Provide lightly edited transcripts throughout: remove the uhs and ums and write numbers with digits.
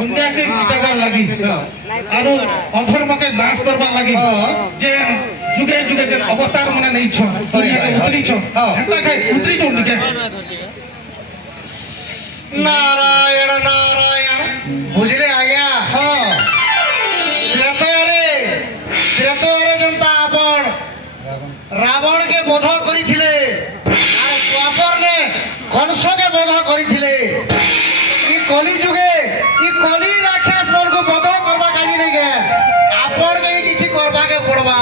दुनिया के मिटाবার লাগি আর অধর্মকে নাশ করবার লাগি যে যুগে যুগে যে অবতার মানে নেইছ দুনিয়াকে উতরিছ হেতা কাই উতরিছ নিকে नारायण नारायण बुझले आज्ञा हाँ त्रेतरे जनता आपण रावण के बोध करिथिले और द्वापर ने कंस के बोध करिथिले ई कली जुगे ई कली राक्षस मन को बोध करबा काजी नै के आपण के किछि करबा के पड़बा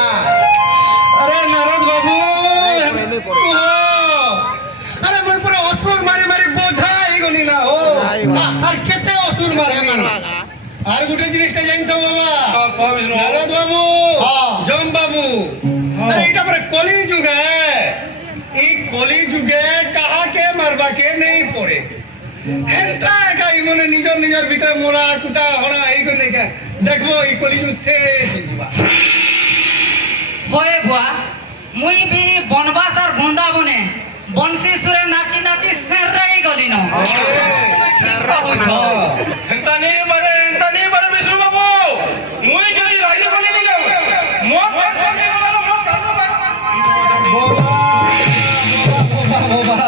अरे नारद बाबू अरे मन पूरा असुर मारी मारी बोझा गनी ना हो আর কেতে অসুর মারে মান আর গুটে জিনিসটা জানতো বাবা নারদ বাবু জম বাবু আরে এটা পরে কলি যুগ এই কলি যুগে কাহাকে মারবা কে নেই পড়ে হেনতা একা মনে নিজর নিজর ভিতরে মোরা কুটা হড়া এই করে নেই দেখবো এই কলি যুগ শেষ হইবা হয়ে বুয়া মুই বি বনবাস আর বৃন্দাবনে বংশী সুরে নাচি নাচি সেরাই গলি না হেনতা নেই বারে বিষ্ণু বাবু মুই যদি রাইল গলি নি যাও মো পেট ভরি গলা মো কান মার বাবা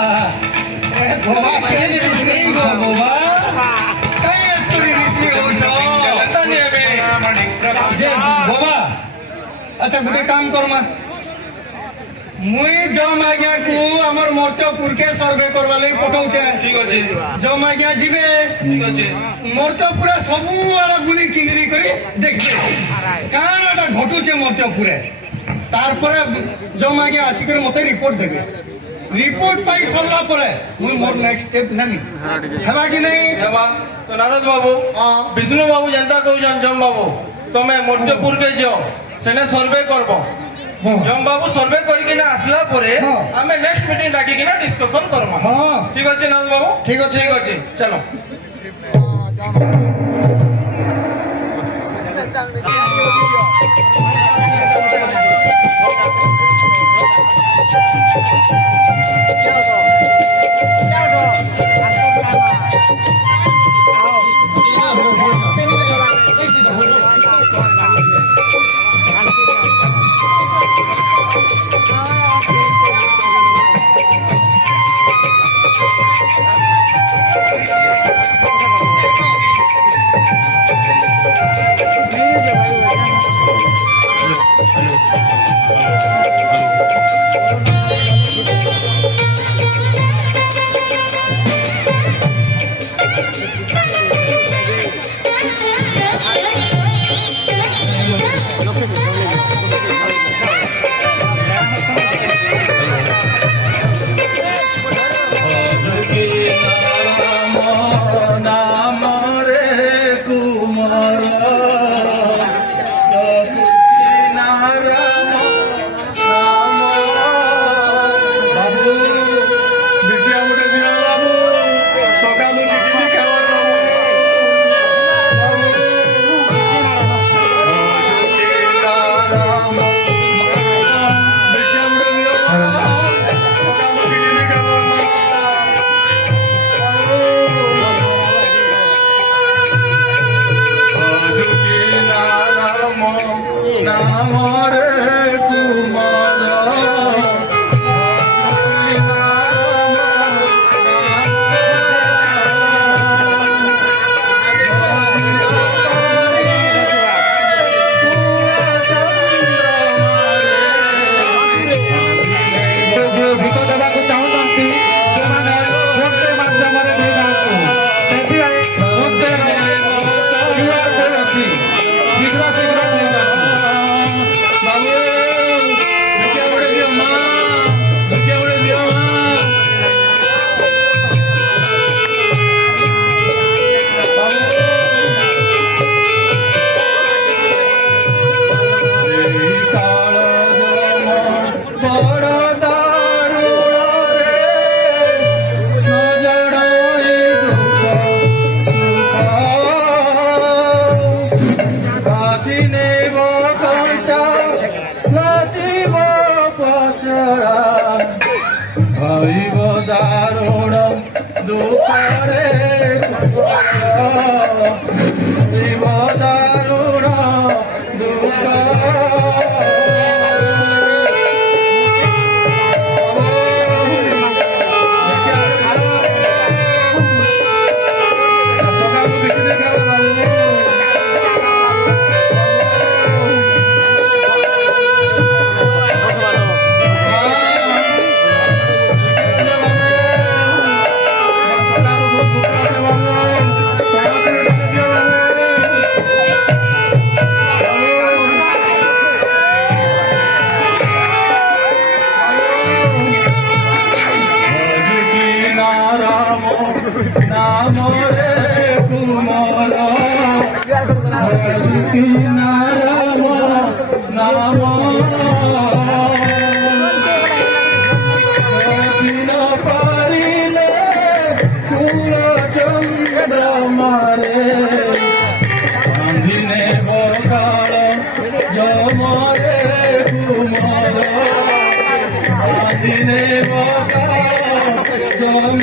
এ বাবা কে জিনিস নেই গো বাবা কাই এতরি রীতি হউছ হেনতা নেবে যে বাবা আচ্ছা গুটে কাম করমা মুই জম আজ্ঞা কু আমার মর্ত্যপুর কে সর্ভে করবা লাগি পঠাউছে ঠিক আছে জম আজ্ঞা জিবে ঠিক আছে মর্ত্যপুরে সবু আড়ে বুলি কিংরি করি দেখবে কারণটা ঘটুছে মর্ত্যপুরে তারপরে জম আজ্ঞা আসি করে মতে রিপোর্ট দেবে রিপোর্ট পাই সারলা পরে মুই মোর নেক্সট স্টেপ নেমি হেবা কি নাই হেবা তো নারদ বাবু বিষ্ণু বাবু জানতা কইছন জম বাবু তুমি মধ্যপুর কে যাও সেনে সার্ভে করব জম বাবু সার্ভে করি কিনা আসলা পরে আমি নেক্সট মিটিং ডাকি কিনা ডিসকাশন করব ঠিক আছে নারদ বাবু ঠিক আছে চলো বাবু ନାଚିବ କଞ୍ଚା ନାଚିବ ପଚରା ହଇବ ଦାରୁଣ ଦୁଃଖରେ ହଇବ ଦାରୁଣ ଦୁଃଖ নামরে কুমল নাম নাম দিন পারিলে কুল চন্দ্র মারে দিনে বকাল জমরে কুমল দিনে বকাল জম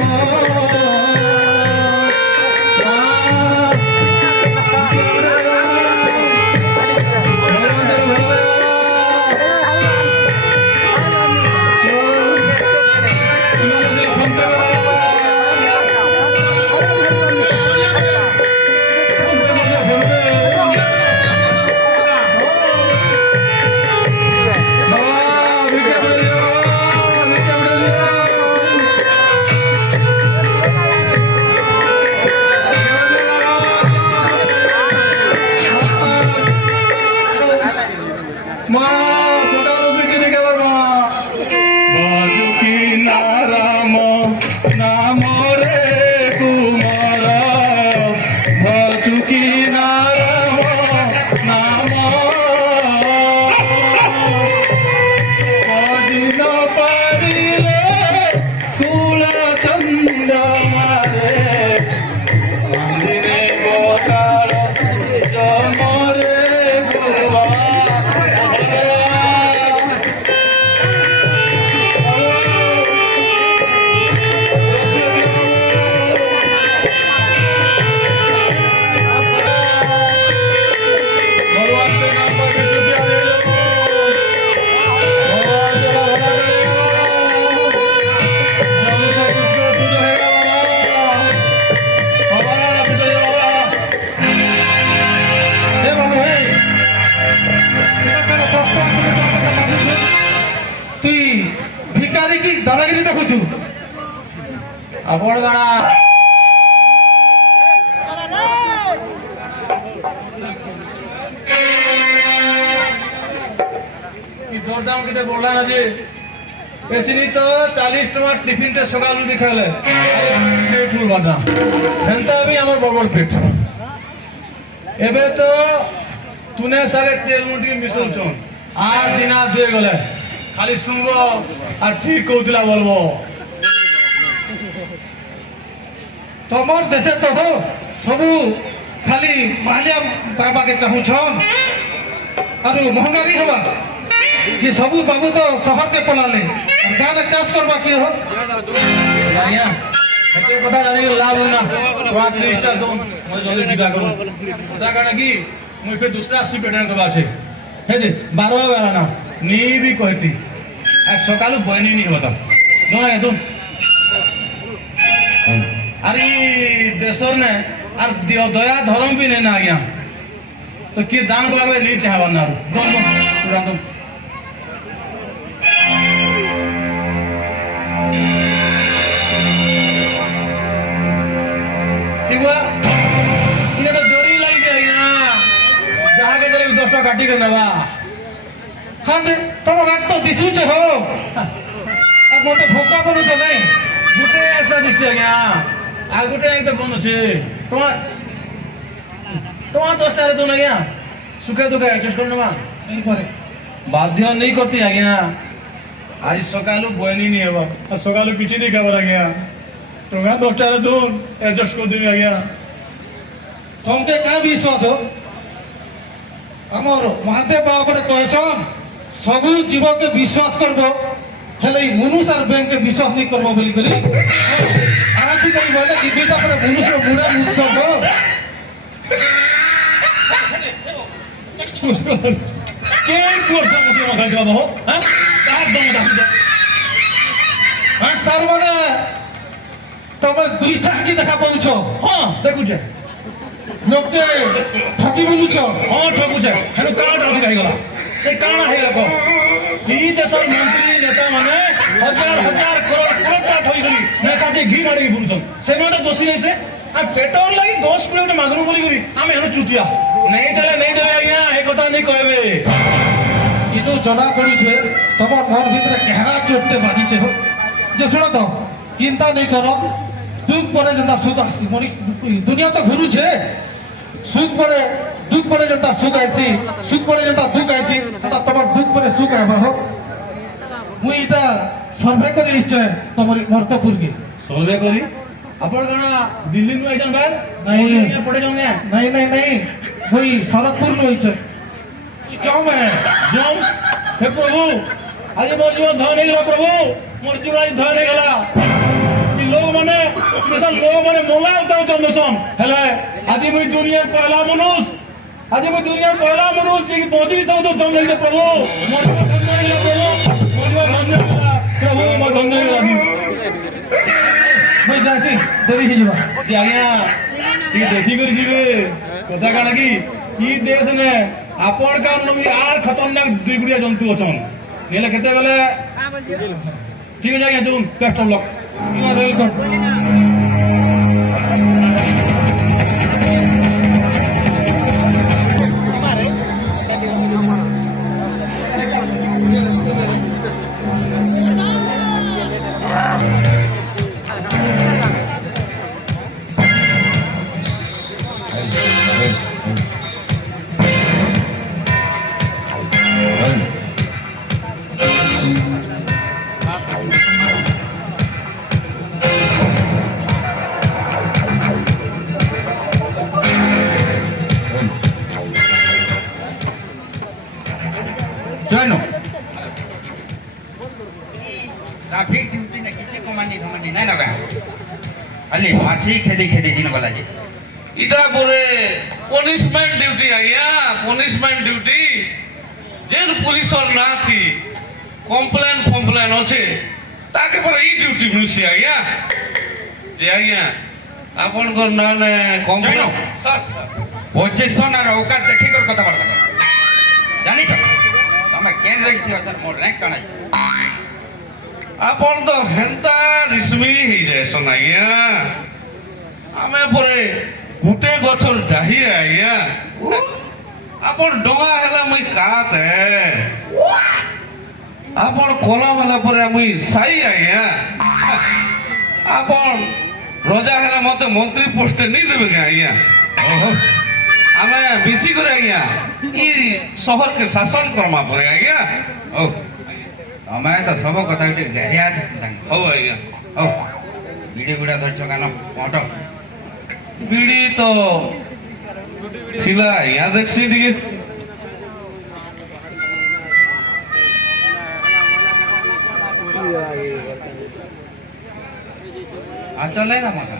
দাদাগিরি দেখুছু আপন গানা দরদাম কেতে বললা না যে পেছনি তো 40 টাকা টিফিনটা সকালু দেখালে পেট ফুল বানা হেনতা আমি আমার বড় পেট এবে তো তুনে সারে তেল মুটি মিশন চন আর দিনা দিয়ে গলে খালি শুনবো আর ঠিক কৌতলা বলবো তোমার দেশে তো হো সবু খালি মালিয়া পাইবাকে চাহুছন আর মহঙ্গারি হবা कि सबू बाबू तो शहर के पलाले गाँव चाष करवा कि हो কথা জানি লাভ না তোমার 30 টা দম মই জলদি বিদা করো কথা কারণ কি মই ফে दूसरा सी পেটান করবা আছে হে দে 12 বেলা না নি भी कहती आज সকালে বইনি নি হতা নয় তো আরে দেশর ने আর দয়া ধরম भी नहीं ना गया तो कि दान बाबे नहीं चाहवा ना दम पूरा दम इन्हें तो जोरी लगी जाएगी ना जहाँ के तरह भी 10 टाका काटी करना बा हाँ दे तुम रात तो दिसू चे हो अब मोटे भोका बनो तो नहीं गुटे ऐसा दिस गया आ गुटे एक तो बनो चे तुम्हारा 10 टाका तो ना गया सुखे तो क्या एडजस्ट करना बा नहीं पड़े बाध्य नहीं करती आ गया आज सकालू बहनी नहीं है बा सकालू पीछे नहीं खबर आ गया तुम्हें 10 टाका दूर एडजस्ट कर दूंगा गया तुमके क्या विश्वास हो আমার মহাদেব বাবা কহেছন সবু জীবকে বিশ্বাস করব হেলে এই মনুষ আর ব্যাংকে বিশ্বাস নেই করব বলি করি আজ কাই বলে কি দুইটা পরে মনুষ মুড়া মুসব কেন করতে মুসি মাখা যাব হ্যাঁ কার দম দাও তার মানে তুমি দুইটা কি দেখা পাউছ হ্যাঁ দেখুছে লোকে ঠকি বলুছ হ্যাঁ ঠকুছে হেনু কাণ ଅଧିକ ହେଇଗଲା ଏ କାଣ ହେଇଗଲା କହ এই দেশের মন্ত্রী নেতা মানে হাজার হাজার করোড় করোড় টাকা ঠকিকরি নেতাটি ঘি মারিকি বুলুছন সেমানে দোষী নেছে আর পেটর লাগি 10 কিলোমিটার মাগনু বলি করি আমি হেনু চুতিয়া নেই দেবে আজ্ঞা এ কথা নেই কইবে কিন্তু জনা পড়িছে তোমার মন ভিতরে গহরা চোটতে বাজিছে যে শুনো তো চিন্তা নেই করো দুঃখ পরে যেটা সুখ আসছে দুনিয়া তো ঘুরুছে সুখ পরে দুঃখ পরে যেটা সুখ আইছি সুখ পরে যেটা দুঃখ আইছি সেটা তোমার দুঃখ পরে সুখ আইবা হোক মুই এটা সর্ভে করে ইচ্ছে তোমার মর্তপুরকে সলভে করি আপন কানা দিল্লি নু আইছন ভাই নাই। পড়ে যাও না नहीं नहीं नहीं वही शरदपुर में हुई क्यों मैं জম হে প্রভু আজ মোর জীবন ধন হইগলা প্রভু মোর জীবন আজ ধন হইগলা কি লোক মানে মিশন লোক মানে মোলা উঠাও চন্দসন হেলে আজি মুই দুনিয়ার পয়লা মানুষ আজি মুই দুনিয়ার পয়লা মানুষ যে বদলি তাও তো জম লাগছে প্রভু মোর জীবন ধন্য হইগলা প্রভু মোর জীবন ধন্য হইগলা প্রভু মোর ধন্য হইগলা मैं जासी देरी ही जीवा যে আজ্ঞা তুই দেখি করে দিবে কথা কানা কি ই দেশ নে আপন কাম নবি আর খতরনাক দুই গুড়িয়া জন্তু অছন নেলে কেতে বেলে ঠিক আছে আজ্ঞা তুম best of luck you are welcome Jono. Traffic duty na kisi komandi nai naga. Ali machi khedi din gala je. এটা পরে পনিশমেন্ট ডিউটি আইয়া পনিশমেন্ট ডিউটি যেন পুলিশর না থি কমপ্লেন আছে তাকে পরে এই ডিউটি মিলছে আইয়া যে আইয়া আপনার না না কমপ্লেন Jono. Sir. Position আর औकात দেখি কর কথা বলবা। জানিছ তুমি কেন রেঙ্ক দিও স্যার মোর র্যাঙ্ক কানাই। আপন তো হেন্তা রিসমি হয়ে যায় সোনাইয়া আমি পরে গুটে গছর ডাহি আইয়া আপন ডঙা হেলা মুই কাতে আপন কলম হেলা পরে মুই সাই আইয়া আপন রজা হেলা মতে মন্ত্রী পোস্টে নেই দেবে কে আইয়া আমি বেশি করে আইয়া ই শহরকে শাসন করমা পরে আইয়া ও তুমি তো সব কথা একটু গহরিয়া দিছ তাঙ্গ। হব আইয়া ও ভিডিও ধরছ কেন কট বিড়ি তো ছিলা ইয়া দেখছি টিকে আর চলে না মাথা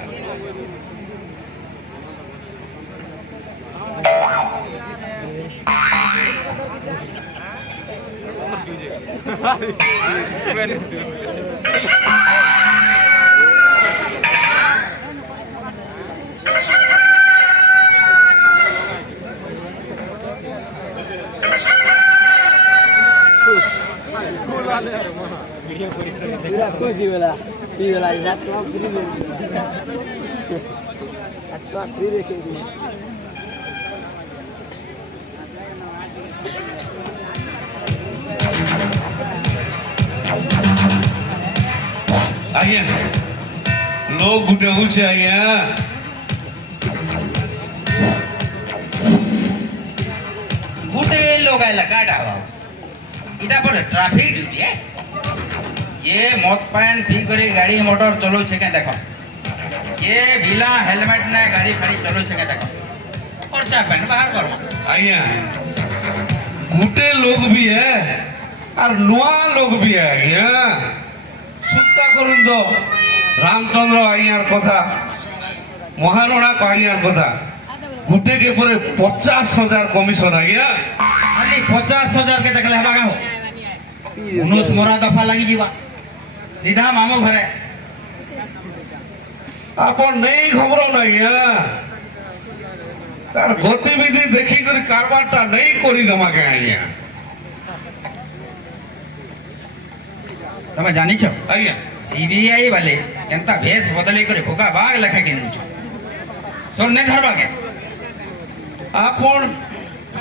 ଆଜ୍ଞା ଲୋକ ଗୁଟେ ହଉଛି ଆଜ୍ଞା गुटे लोग आइला गाड़ा इटा पर ट्रैफिक ड्यूटी है ये मद पान पी करी गाड़ी मोटर चलो छे के देखो ये बिना हेलमेट ने गाड़ी फाड़ी चलो छे के देखो खर्चा पेन बाहर करो ଆଜ୍ଞା गुटे लोग भी है और नुआ लोग भी है आज्ञा सुनता करुन तो रामचंद्र आज्ञार कथा महारणा को आज्ञार कथा गुटे के पूरे 50,000 कमिशन आज्ञा खाली 50,000 के देखले हवा हो 19 मोरा दफा लगी जीवा सीधा मामू घरे आपन नहीं खबर ना आज्ञा तार गतिविधि देखी कर कारबारटा नहीं करी दमा के आज्ञा તમે જાની છો आज्ञा सीबीआई वाले केनता भेष बदली करे भोगा बाग लखे के सोर नहीं धरबा के आपन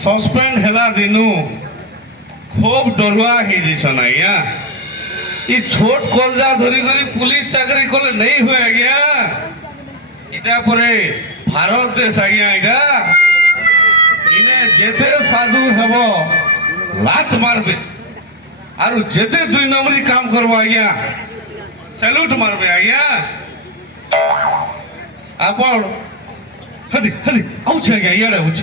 सस्पेंड हेला दिनु खूब डरुआ ही जिसन आज्ञा ई छोट कलजा धरी करी पुलिस चाकरी कोले नहीं हुए आज्ञा इटा परे भारत देश आज्ञा इटा इने जेते साधु हेबो लात मारबे आरु जेते 2 नंबरी काम करबो आज्ञा सैल्यूट मारबे आज्ञा आपन हदी हदी आउछ आज्ञा याडे आउछ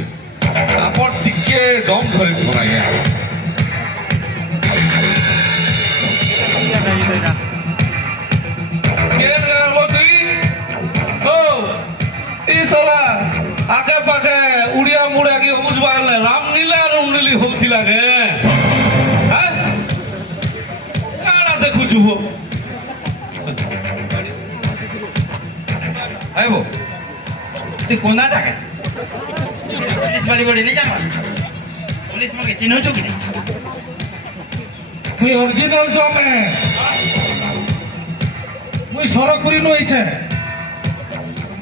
आपन टिके दम धरि फोन आज्ञा केर करबो तुई ओ ई साला आगे पाके उड़िया मुड़िया के बुझबाले रामलीला रामलीली होती लागे हैं काड़ा देखु छुबो है वो तू कोना जाके पुलिस वाली बड़ी नहीं जाना पुलिस में के चिन्ह चुकी नहीं मुई ओरिजिनल जो मैं मुई सरकपुरी नु आइछे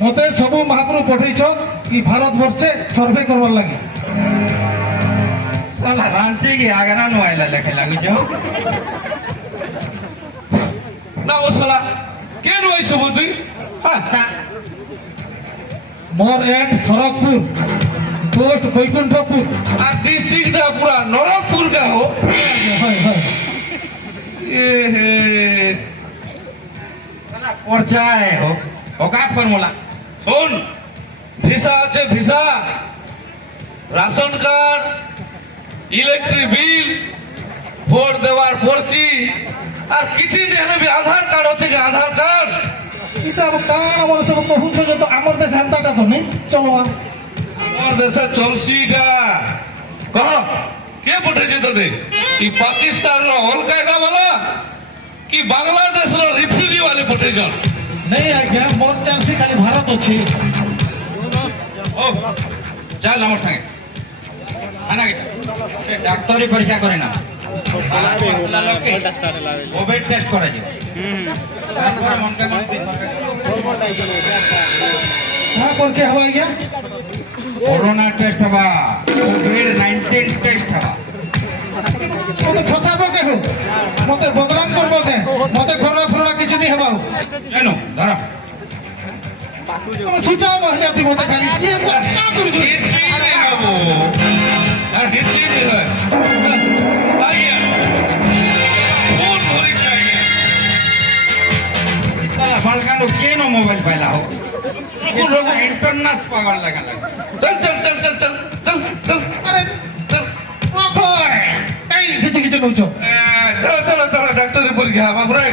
मते सबु महाप्रभु पठैछ कि भारत वर्षे सर्वे करवार लागि साला रांची के आगरा नु आइला लेखे लागु जो ना वो साला के रोई सब तुई हां मोर एंड सरकपुर पोस्ट बैकुंठपुर आ डिस्ट्रिक्ट ना पूरा नरकपुर का हो हाय हाय ए हे साला पर्चा है हो होगा फॉर्मूला सुन ভিসা আছে visa ration card electric bill vote দেওয়ার পর্চি আর কিছু নেই হলে আধার কার্ড হচ্ছে কি আধার কার্ড ইতা কার আমার সব বহু সে তো আমার দেশ হান্তাটা তো নেই চলো আমার দেশে চলছিটা কহ কে পঠেছে তোদের কি পাকিস্তানর অল কায়দা वाला কি বাংলাদেশের রিফিউজি वाले পঠেছন नहीं आज्ञा मोर चार्सी खाली भारत अच्छी ओ चल हमर संगे आना के डॉक्टरी परीक्षा करे ना कोविड टेस्ट करे जे तारपर मन के मन हाँ करके हवा आज्ञा कोरोना टेस्ट हवा कोविड 19 टेस्ट हवा मते फसाबो के हो मते बदनाम करबो के मते कोरोना कोरोना किछ नहीं हवा जानो धरा तुम सुचा महिला ती मते खाली ये ना करू छु কিছু নেই বাবু আর কিছু নেই হয় আইয়া ফোন ধরিস আইয়া साला बड़कानो केनो मोबाइल पाइला हो रुको रुको इंटरनेट पागल लगा लगा चल चल चल चल चल चल चल अरे चल ओए এই কিছু কিছু নউছো চলো চলো চলো ডাক্তারের পরীক্ষা বাবু রে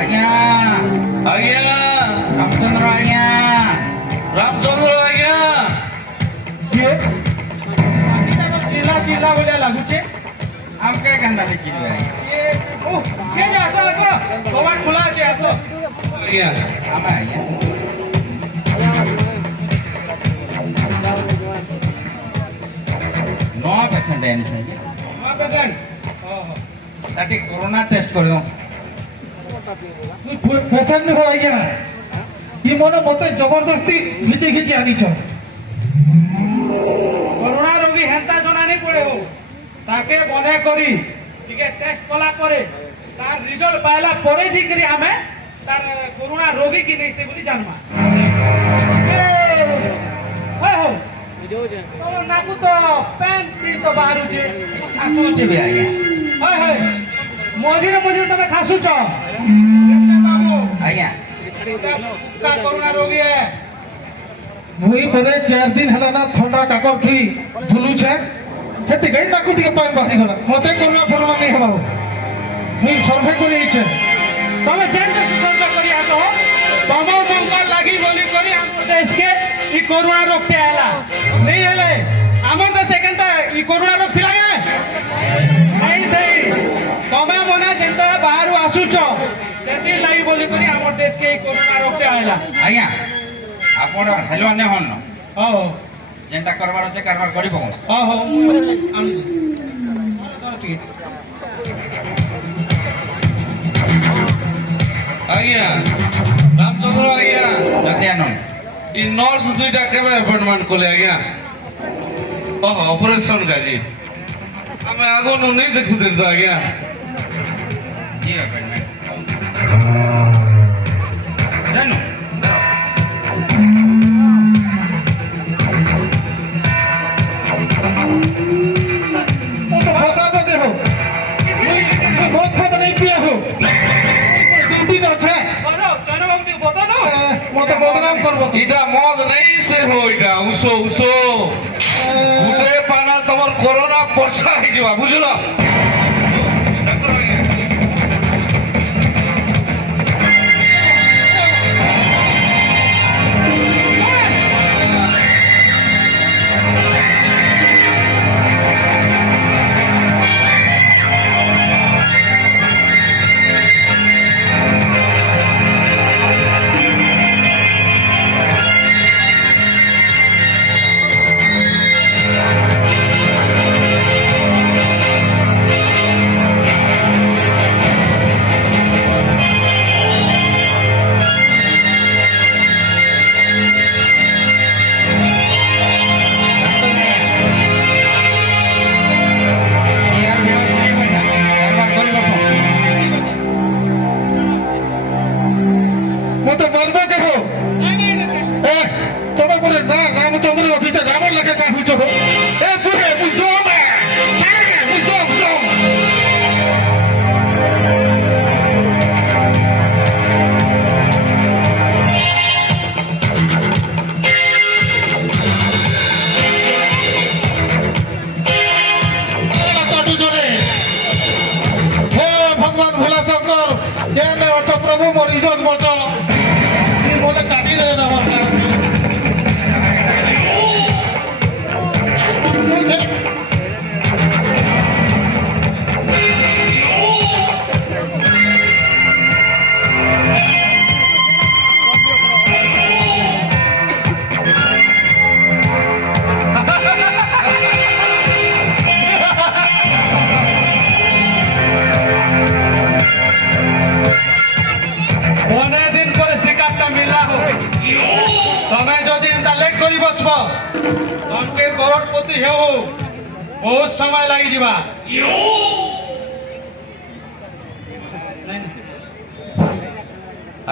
आज्ञा আজ্ঞা रामचंद्र आज्ञा রামচন্দ্র আজ্ঞা चिल्ला चिल्ला बोले लागुचे हम क्या गंदा बेची दो ये ओ के जा असो असो कवाट खुला আছে असो আজ্ঞা हम आज्ञा नवा पेशेंट है नहीं नवा पेशेंट ताकि कोरोना टेस्ट कर दो पेशेंट नहीं हो आज्ञा ये मोने मते जबरदस्ती घिची घिची आनी छ कोरोना रोगी हेंता जना नहीं पड़े हो ताके बने करी ठीक है टेस्ट कला करे तार रिजल्ट पाइला परे जी करी हमें तार कोरोना रोगी की नहीं से बोली जानमा हो तो नाकू तो पैंट सी तो बाहर जे खासो छे बे आज्ञा हाय मझिरे तमे खासु छ बाबू आज्ञा का कोरोना रोगी है मुई परे 4 दिन हला ना ठंडा काकर थी झुलू छे हेते गई नाकू टिके पाइन बाहरी गला मते कोरोना फोरोना नहीं हबाओ मुई सर्वे करी छे तमे जेन सर्वे करी आतो तमो मंगल लागी बोली करी हम देश के ई कोरोना रोग के आला नहीं हेले हमन तो सेकंड ई कोरोना रोग थिला के नहीं देई तमे मने जेंता बाहर आसु छ सेती लाई बोली करी हमर देश के ई कोरोना रोग के आला आज्ञा आपण हेलो ने हन हो जेंटा करबार আছে কারবার করিব हो हम आज्ञा रामचंद्र आज्ञा जल्दी आनन इ नर्स दुईटा केबे अपॉइंटमेंट कोले आज्ञा ओह ऑपरेशन काजी हमें आगो नु नहीं देखु देता आज्ञा जी अपॉइंटमेंट जानो वो तो फसा बगे हो मुई बहुत खाद नहीं पिया हो ड्यूटी न छे बोलो चलो बाबू बता ना मते बदनाम करबो तो इटा मद नहीं से हो इटा उso उso गुटे पाना तमर कोरोना पछा ही जवा बुझलो डॉक्टर आज्ञा यार व्यवस्था नहीं होइना करबार करिब मते मरबो के हो ए तोमे बोले ना रामचंद्र रो बीच रावण लगे का हुचो हो ए बुहे बुझो में चले बुझो बुझो हे भगवान भोला शंकर ये मैं अच्छा प्रभु मोर इज्जत बचा ये बोले काटी दे ना অনেক দিন পরে শিকারটা মিলা হো তুমি যদি এন্তা লেট করি বসব তোমাকে করোড়পতি হেও বহুত সময় লাগি যাবা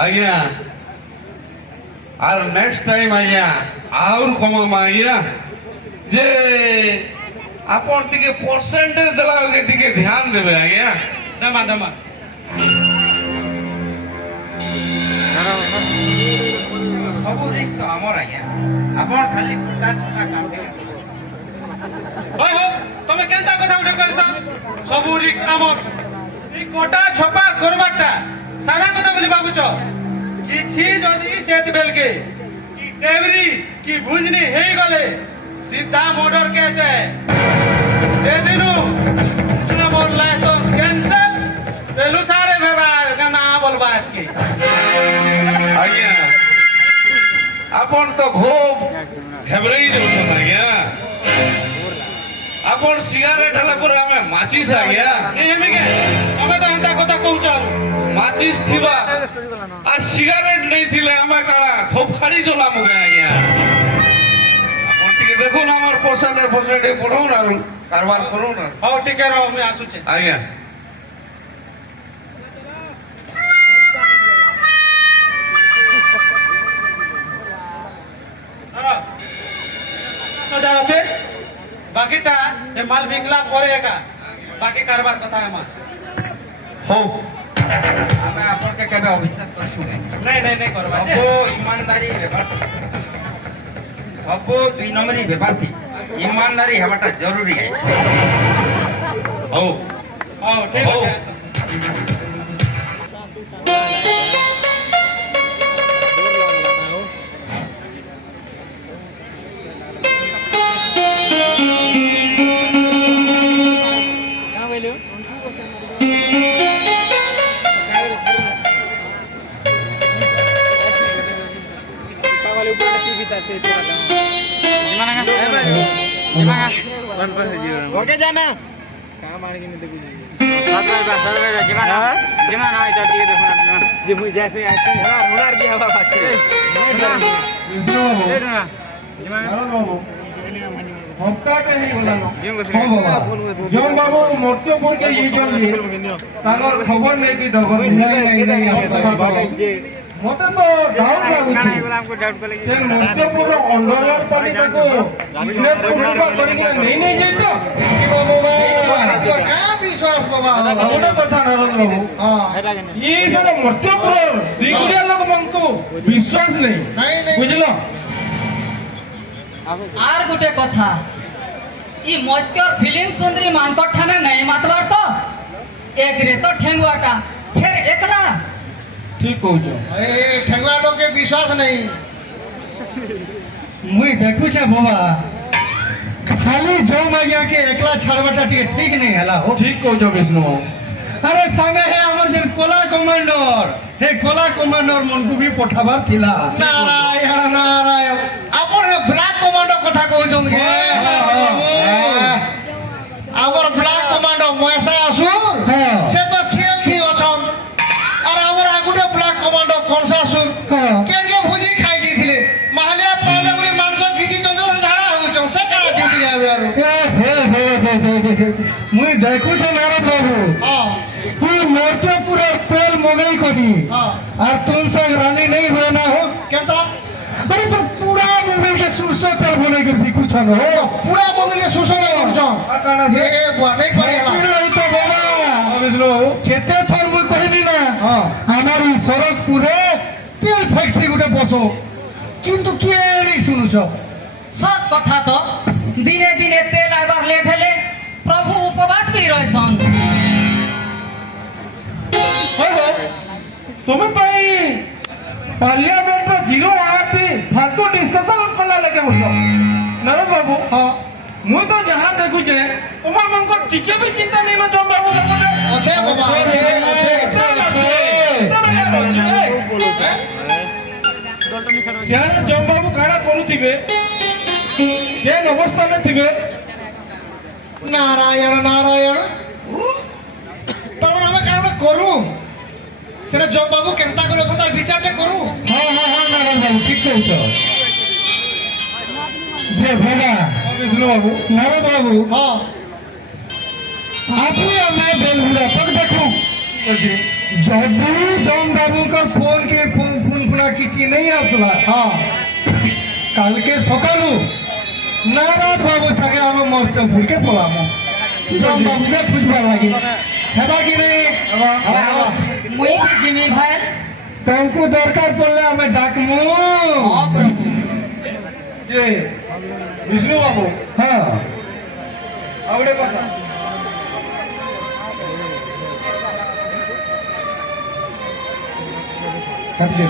आज्ञा और नेक्स्ट टाइम आज्ञा और कमामा आज्ञा जे आपण टिके परसेंटेज देला के टिके ध्यान देबे आज्ञा दमा दमा सब रिस्क तो हमर आज्ञा आपण खाली कुटा छोटा काम के ওই হো তুমি কেনতা কথা উঠে কইছ সবু রিক্স আমর এই কোটা ছপা করবাটা সারা কথা বলি ভাবুছ কিছু যদি সেত বেলকে কি টেবরি কি ভুজনি হেই গলে সিধা মর্ডার কেস সেদিনু মোর লাইসেন্স ক্যান্সেল পেলু থারে ভেবা না বলবা আজকে आज्ञा आपण तो खूब घबराई जाउछन आज्ञा ଆପଣ ସିଗାରେଟ ହେଲା ପରେ ଆମେ ମାଚିସ୍ ଆଜ୍ଞା ଆମେ ତ ଏନ୍ତା କଥା କହୁଛ ମାଚିସ୍ ଥିବା আর সিগারেট নেইছিলে আমি কাড়া খুব খাড়ি চলা মুখে আজ্ঞা আপন টিকে দেখুন আমার পরসেন্টে পড়ুন আর কারবার করুন আর ହଉ ଟିକେ ରହ ମୁଁ ଆସୁଛି আজ্ঞা ଯା ଅଛି ବାକିଟା ଏ ମାଲ ବିକଲା ପରେ ଏକା ବାକି କାରବାର କଥା ହେମା ହଉ ଆମେ ଆପଣକେ କେବେ ଅବିଶ୍ୱାସ କରିଛୁ ନାହିଁ ନାଇଁ ନାଇଁ ନାଇଁ କରବା ଯେ। ସବୁ ଇମାନଦାରୀ ହେବା ସବୁ 2 ନମ୍ବରୀ ବେପାର ଥି ଇମାନଦାରୀ ହେବାଟା ଜରୁରୀ है ହଉ ହଉ ଠିକ ହଉ। ଅଛି ହପ୍ତାଟେ ହେଇଗଲାନ ଜମ ବାବୁ ମର୍ତ୍ତ୍ୟପୁର କେ ଯାଇଛନ୍ତି ତାଙ୍କର ଖବର ନେଇକି ଡବଲ ମତେ ତ ଡାଉଟ ଲାଗୁଛି ସେ ମର୍ତ୍ତ୍ୟପୁରର ଅଣ୍ଡରୱେର ପାଲିଟାକୁ କରିକି ନେଇ ଯାଇଛ विश्वास बाबा ଆଉ ଗୋଟେ କଥା ନରେନ୍ଦ୍ର ବାବୁ हाँ ଇଏ ସବୁ ମର୍ତ୍ତ୍ୟପୁର ଦିଗୁଡିଆ ଲୋକମାନଙ୍କୁ ବିଶ୍ୱାସ नहीं, ନାହିଁ नहीं। ବୁଝିଲ আর গোটে কথা ই মত্যর ফিল্ম সুন্দরী মানকর ঠানে নাই মাতবার তো এক রে তো ঠেঙ্গুয়াটা ফের একলা ঠিক কହୁଛ ए ठेंगुआ लोग के विश्वास नहीं मुई देखू छे बाबा खाली जो मैया के एकला छड़बटा ठीक नहीं हला हो ঠিক কହୁଛ ବିଷ୍ଣୁ ବାବୁ अरे संगे है हमर जन कोला कमांडर हे कोला कमांडर मन को भी पठाबार थिला नारायण नारायण आपण हे ब्लैक कमांडर कथा कहू छन के आवर ब्लैक कमांडर मैसा असुर से तो सेल थी अछन और आवर आगुटे ब्लैक कमांडर कोनसा असुर केन के भुजी खाई दिथिले माहलिया पाले बोली मांस खिची चंद झाड़ा हो चन से का ड्यूटी आवे आरो मुई देखू छे नारद बाबू हां तू मोर्चापुर तेल मगई करी और तुम संग रानी नहीं हुए ना हो कहता अरे तो पूरा मुंबई के सुरसो तेल बने के बिकू छन हो पूरा मुंबई के सुरसो तेल बन ये बुआ नहीं करेला नहीं तो बाबा ବିଷ୍ଣୁ ବାବୁ केते थर मुई कहली ना हमार सरकपुरे तेल फैक्ट्री गुटे बसो किंतु के नहीं सुनु छ সৎ কথা তো দিনে দিনে তেল আইবার লেট হলে প্রভু উপবাস भी রইছন তুমি তো এই পার্লিয়ামেন্টর জিরো আওয়ারতে ফালতু ডিসকাশন কলা লাগে বসো নরেশ বাবু हां মুই তো যাহা দেখুছে তোমার মঙ্কর টিকে भी চিন্তা নেই না জম বাবু মনে अच्छे बाबा সিয়ারে জম বাবু কাড়া করুথিবে কেন অবস্থানে থিবে नारायण नारायण तब हमें काना करू सेना जब बाबू केनता करे तार विचारटे करू हां हां हां नारायण बाबू ठीक कहछ जे भेगा বিষ্ণু বাবু नारद बाबू हां आज मैं बेलगुड़ा तक देखू जदू जम बाबू का फोन के फोन पुना किछि नहीं आसला हां काल के सकालू नारद बाबू संगे हम मरते भूके पलामो जम बाबू के खुजबा लागी हेबा कि नहीं মুই কি জিমি ভাই तुमको दरकार पड़ले हमें डाकमु যে বিষ্ণু বাবু हां ଆଉ ଗୋଟେ କଥା काट दे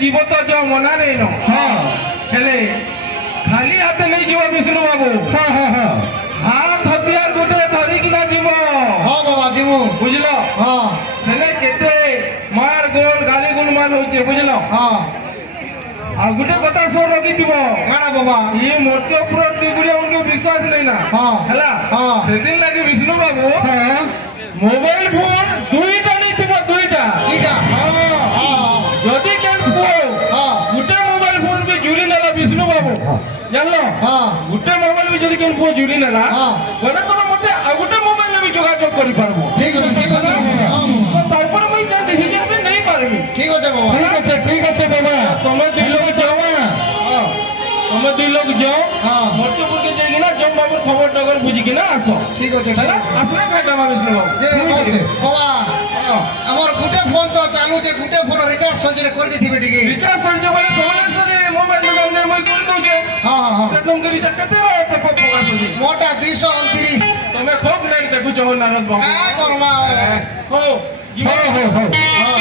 जीव तो जो मना नहीं नो হ্যাঁ हेले खाली हाथ नहीं जीव विष्णु बाबू হ্যাঁ হ্যাঁ হ্যাঁ हाथ हथियार गोटे धरी किना जीव হ্যাঁ বাবা জিমু बुझलो হ্যাঁ हेले केते मार गोल गाली गुलमान होचे बुझलो হ্যাঁ आ गोटे कथा सो रखी दिबो কাড়া বাবা ये मोटे ऊपर दुगुड़िया उनको विश्वास नहीं ना हाँ। हला हाँ। सेदिन लागे विष्णु बाबू হ্যাঁ मोबाइल फोन दुईटा नहीं थिबो दुईटा এইটা हां হ্যাঁ যদি কেন পুও হ্যাঁ गुटे मोबाइल फोन भी जुड़ी नेला विष्णु बाबू जानलो হ্যাঁ गुटे मोबाइल भी যদি কেন পুও जुड़ी नेला हाँ। বলে কোন মতে আর গুটে মোবাইল भी যোগাযোগ করি পারবো ঠিক আছে ঠিক আছে হ্যাঁ। তো তারপর মই যা ডিসিশন भी नहीं পারবি ঠিক আছে বাবা ঠিক আছে বাবা তুমি দুই লোক যাও हां তুমি দুই লোক যাও হ্যাঁ মধ্যপুরকে যাই কিনা জম বাবুর খবর টগর বুঝি কিনা আসো ঠিক আছে ঠিক তাহলে আছে আসলে ভেটা মা বিষ্ণু বাবু যে বাবা হ্যাঁ। আমার গুটে ফোন তো চালু যে গুটে ফোন রিচার্জ সঞ্জয় করে দিবি টিকে রিচার্জ সর্জ বলে সমালেশ্বরে মোবাইল দোকান দিয়ে মই করে দউছে হ্যাঁ হ্যাঁ সে তুমি রিচার্জ কেতে রাতে প্রকাশ হচ্ছে মোটা 229 তুমি খুব নাই দেখুছ হো নারদ বাবু কা করমা হো হ্যাঁ হ্যাঁ হ্যাঁ হ্যাঁ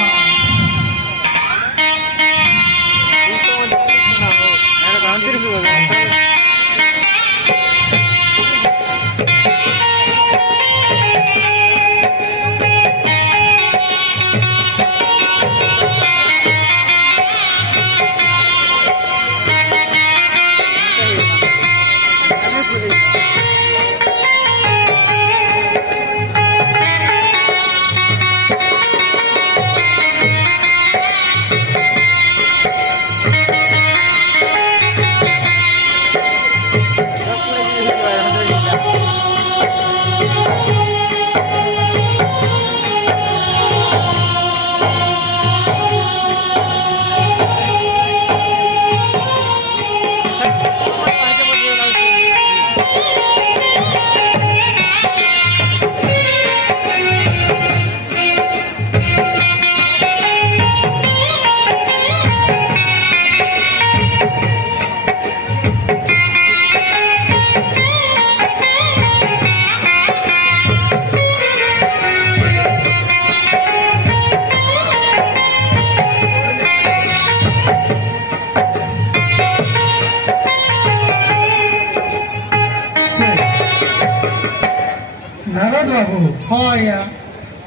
নারদ বাবু হ্যাঁ ইয়া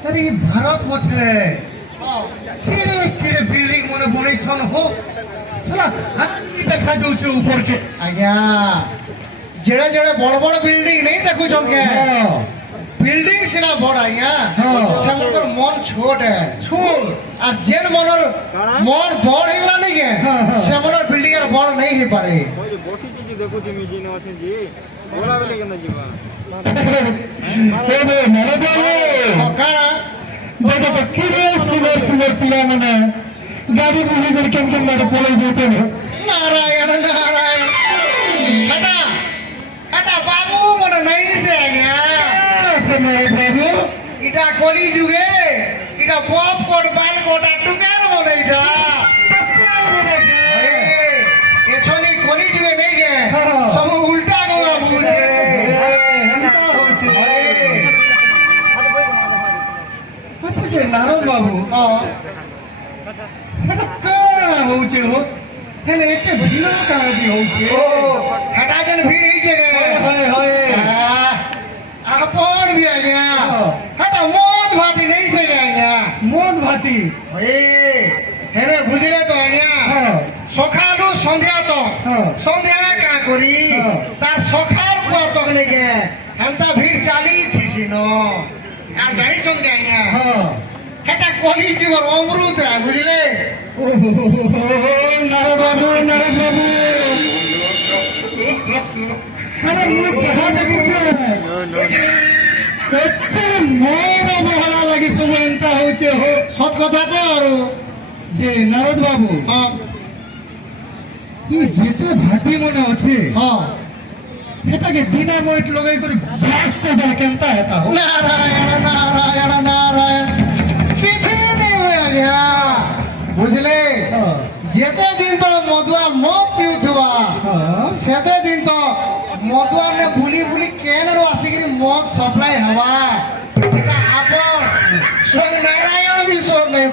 আরে এই ভারত বছরে চিড়ে চিড়ে বিল্ডিং মনে বনেছন হো সালা হাতি দেখা যাচ্ছে উপরকে আজ্ঞা যেড়ে যেড়ে বড় বড় বিল্ডিং নেই দেখুছন কে বিল্ডিং সিনা বড় আজ্ঞা সেমনকর মন ছোট ছোট আর যেন মনর মন বড় হইলা নাই কে সেমনর বিল্ডিং এর বড় নেই হই পারে নারদ বাবু কানা দেখো তো কি সুন্দর সুন্দর পিলা মানে গাড়ি বুঝি করে কেমন কেমন বাটে পড়ে যেতে নারায়ণ নারায়ণ হাটা হাটা বাবু মনে নাই সে আজ্ঞা বাবু এটা কলি যুগে এটা পপ কোট বাল কোটা টুকার মনে এটা এছনি কলি যুগে নেই গে সব উল্টা গলা বুঝে নারদ বাবু কଣ ହଉଛି ହୋ ହେଲେ ଏତେ ଭିଡ଼ କାହିଁକି ହଉଛି ହେଟା ଯେନ୍ ଭିଡ଼ ହେଇଛେ ଆପଣ ବି ଆଜ୍ଞା ହେଟା ମଦ ଭାଟି ନେଇ ସେ ଆଜ୍ଞା মদ ভাতি ହେଲେ ବୁଝିଲେ ତ ଆଜ୍ଞା ସକାଳୁ ସନ୍ଧ୍ୟା ତ ସନ୍ଧ୍ୟା କାଁ କରି ତାର ସକାଳ ପୁଆ ତକ ନେଇକେ ହେନ୍ତା ଭିଡ଼ ଚାଲିଥିସି ନ আর জানিছন কি আজ্ঞা হেটা কলি যুগর অমৃত বুঝলে নারদ বাবু নারদ বাবু আরে মু যাহা দেখুছে কেতে মোর বহলা লাগি ସବୁ ଏନ୍ତା ହଉଛେ ହୋ সৎ কথা তো আর যে নারদ বাবু হ্যাঁ ই যেতে ভাটি মনে আছে হ্যাঁ এটাকে ডিনামাইট লগাই করে ব্লাস্ট করে কেনতা হেতা হো নারায়ণ নারায়ণ নারায়ণ কিছু নেই হয়ে আজ্ঞা বুঝলে যেতে দিন তো মদুয়া মদ পিউথবা সেতে দিন তো মদুয়া নে ভুলি ভুলি কেন আসিকি মদ সপ্লাই হওয়া সেটা আপন স্বয়ং নারায়ণ বিশ্বর নেই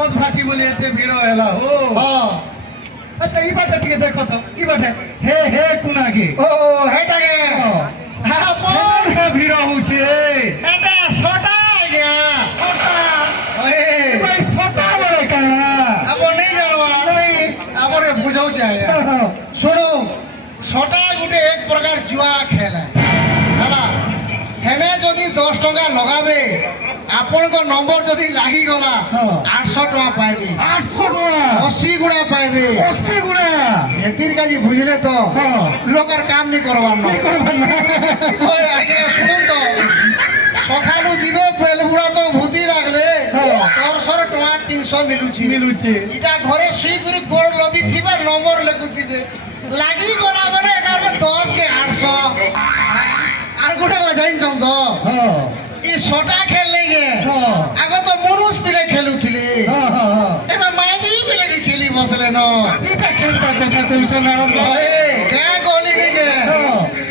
মদ ফাটি বলে এতে ভিড় হেলা হো আচ্ছা এই বাটা টিকে দেখো তো এই বাটা হে হে কোনাকে ও হেটাকে হ্যাঁ কোন ভিড় হচ্ছে এটা ছোটা আজ্ঞা ছোটা ওই ভাই ছোটা বলে কেন আপন নেই জানো নাই আপরে বুঝাও যায় শুনো ছোটা গুটে এক প্রকার জুয়া খেলা ହେଲା ହେଲେ ଯଦି 10 ଟଙ୍କା ଲଗାବେ ଆପଣଙ୍କ ନମ୍ବର ଯଦି ଲାଗିଗଲା 800 ଟଙ୍କା ପାଇବେ 800 ଟଙ୍କା 80 ଗୁଣା ପାଇବେ 80 ଗୁଣା ଏତିର କାଜି ବୁଝିଲେ ତ ଲୋକର କାମ ନି କରବାର ନା ওই আগে শুনুন তো সকালু ଯିବେ বেলগুড়া তো ভূতি লাগলে 400 ଟଙ୍କା 300 মিলুছি এটা ঘরে শুই করে গোড় লদি থিবে নম্বর লেখুথিবে লাগি গলা মানে একারে 10 কে 800 আর গোটা জানিছম তো ই ছোটা খেললে গে আগে তো মনুষ পিলে খেলুছিলে এবার মাঝি পিলে বি খেলি বসলে ন এটা খেলতা কথা কইছ না গাঁ গলি নি গে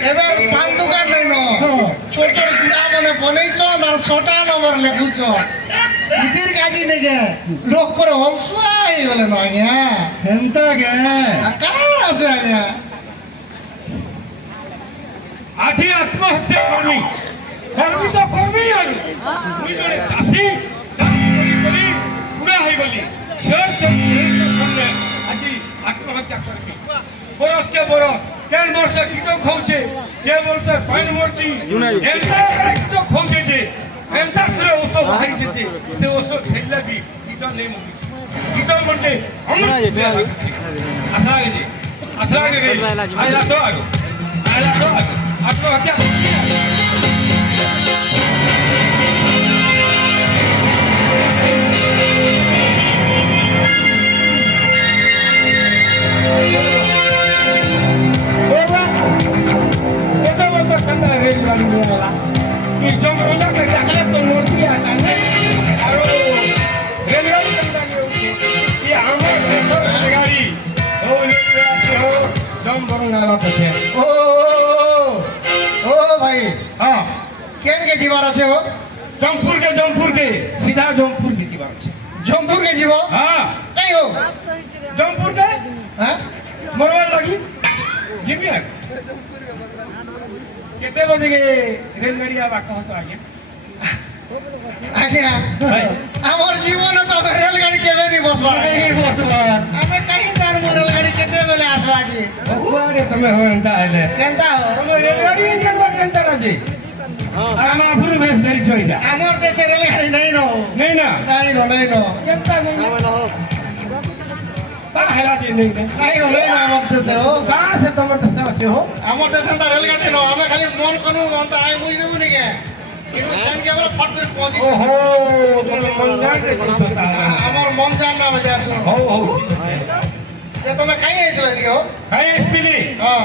এবার পান দোকান নাই ন ছোট ছোট গুড়া মনে বনাইছ আর ছোটা নম্বর লেখুছ ইতির কাজি নি গে লোক পরে হলসুয়াই বলে ন আজ্ঞা হেনতা গে কারণ আছে আজ্ঞা আঠি আত্মহত্যা করবি করবি তো করবি আর তুই জনে চাষি করি পুরা হয়ে গলি আজি আত্মহত্যা করবি বরসকে বরস কেন বর্ষ কিটো খাউছে কে বলছে ফাইন মূর্তি এমতা কিটো খাউছে যে এমতা সরে ওসব হারিছে সে ওসব খেললে বি কিটো নেই মুখি কিটো মন্ডে আসা গে আইলা তো আগো আত্মহত্যা ও ভাই হ্যাঁ কেন কে জীবার আছে ও জমপুর কে सीधा जमपुर के जीवा আছে জমপুর কে জীব हां কই হো जमपुर के হ্যাঁ मरवा लगी जीबी आ केते बजे के रेलगाड़ी आवा कहत आगे আজ্ঞা भाई আমার জীবন তো রেলগাড়ি কেবে নি বসবা नहीं বসবা আমি কहीं জান রেলগাড়ি কেতে বেলে আসবা জি भगवान तमे हो एंता आले কেনতা হো तमे रेलगाड़ी केनबा केनता राजी आमा फुल भेस धरि छोइला আমার দেশে রেলগাড়ি নাই নো नहीं ना নাই নো केनता नहीं ता हेला दे नहीं নাই নো আমার দেশে ও कहां से तुम से अच्छे हो আমার দেশে তো রেলগাড়ি নো আমি খালি মন কোন মন আই বুঝ দেবু নি কে কিন্তু সেন কে বলে ফট করে পৌঁছি ओहो तुम मन जान के होता আমার মন জান না বাজে আসো हो এ তুমি কাই আইছিল নি গো हाय स्थिली হ্যাঁ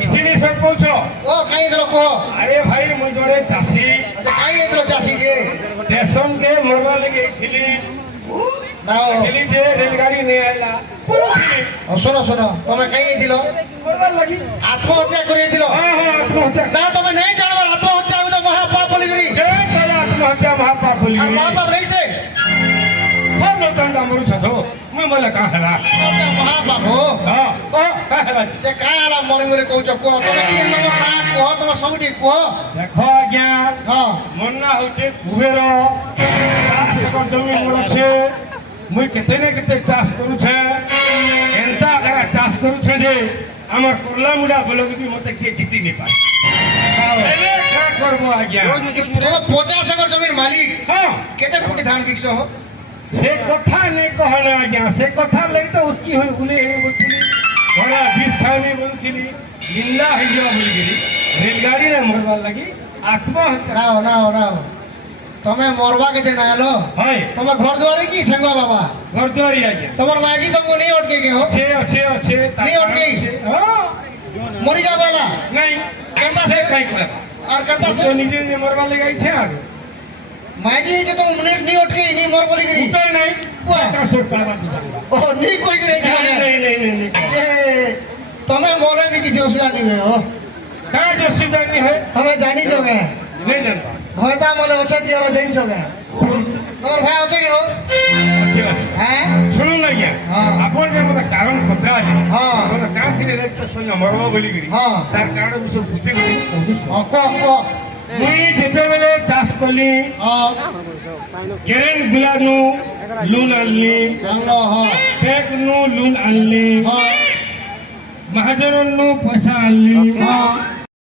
किसी ने सब पूछो ও কাই আইছিল কো अरे भाई मुझ जोड़े चासी আচ্ছা কাই আইছিল চাষি কে स्टेशन के मरवा लगे थिली নাও थिली जे रेलगाड़ी नहीं आइला थिली ও শোনো শোনো তুমি কাই আইছিল मरवा लगी আত্মহত্যা করেছিল हां हां आत्महत्या না তুমি নেই জানবার আত্মহত্যা আমি তো মহাপাপ বলি করি जय काला आत्महत्या महापाप बोली আর মহাপাপ নেই সে हम लोग कंदा मरु छथो मैं बोले कहां हला মহাপাপ হো हां ओ कहां हला যে কাই আলা মরি মরি কହୁছ কুহ তুমি কি তোমার না কুহ তোমার সবটি কুহ देखो आज्ञा হ্যাঁ मन्ना होचे कुबेर चाष कर जमीन मोर छे मुई केते ने केते चाष करू छे एंता करा चाष करू छे जे हमर कोरला मुडा बोलगी मते के जीती नि पाए एले का करबो आज्ञा তুমি 50 একর জমির মালিক हां কেতে ফুটি ধান বিকছ হো से कथा ने कहले आज्ञा से कथा लई तो उतकी होई उले हे बोलथिली घोड़ा 20 खानी बोलथिली जिंदा है जो बोलगिरी रेलगाड़ी ने मरवा लगी आत्महत्या নাও নাও নাও তুমি মরবা কে যে না এলো हाय তোমার ঘর দুয়ারে কি ঠেঙ্গা বাবা घर द्वारी आज्ञा তোমার মাইজি তোমাকে নেই অটকে গে হো अच्छे नहीं उठगी? हां মরি যাবে না नहीं কেনতা से সে कहीं कोला আর কেনতা সে तो निजे ने मरवा लगाई छे आगे মাইজি যে তুমি মিনিট নি অটকে নি মর বলি গরি उतर नहीं वाह। 400 টাকা দিবা ও নি কই গরে যাবে नहीं এ তুমি মরে বি কিছু অসুবিধা নিবে হো का जो सीधा नहीं है তুমি জানি যোগে नहीं जानता ঘয়তা মলে আছে দিয়ার জানি যোগে তোমার ভাই আছে কি হো হ্যাঁ শুনুন আজ্ঞা হ্যাঁ। আপনার যে মতো কারণ পচারে হ্যাঁ। মানে কাঁ ছিল একটা সৈন্য মরব বলি করি হ্যাঁ। তার কারণ আমি সব বুঝে গেছি ক মুই যেতেবেলে চাষ কলি কেরেন গুলানু লুন আনলি জানলো হ্যাঁ টেক নু লুন আনলি হ্যাঁ মহাজনু পয়সা আনলি হ্যাঁ